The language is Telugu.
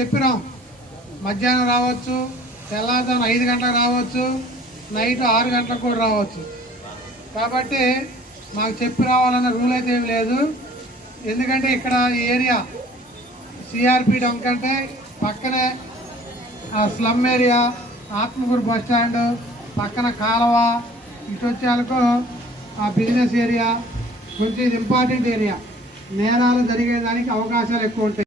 చెప్పినాం, మధ్యాహ్నం రావచ్చు, తెల్లారుజామున 5 గంటలకు రావచ్చు, నైట్ 6 గంటలకు కూడా రావచ్చు. కాబట్టి మాకు చెప్పి రావాలన్న రూల్ అయితే ఏమి లేదు. ఎందుకంటే ఇక్కడ ఈ ఏరియా సిఆర్పి డంక్ అంటే పక్కనే slum area, Atmakur bus stand పక్కన కాలువ, ఇటు వచ్చేందుకు ఆ బిజినెస్ ఏరియా, కొంచెం ఇది ఇంపార్టెంట్ ఏరియా. నేరాలు జరిగేదానికి అవకాశాలు ఎక్కువ ఉంటాయి.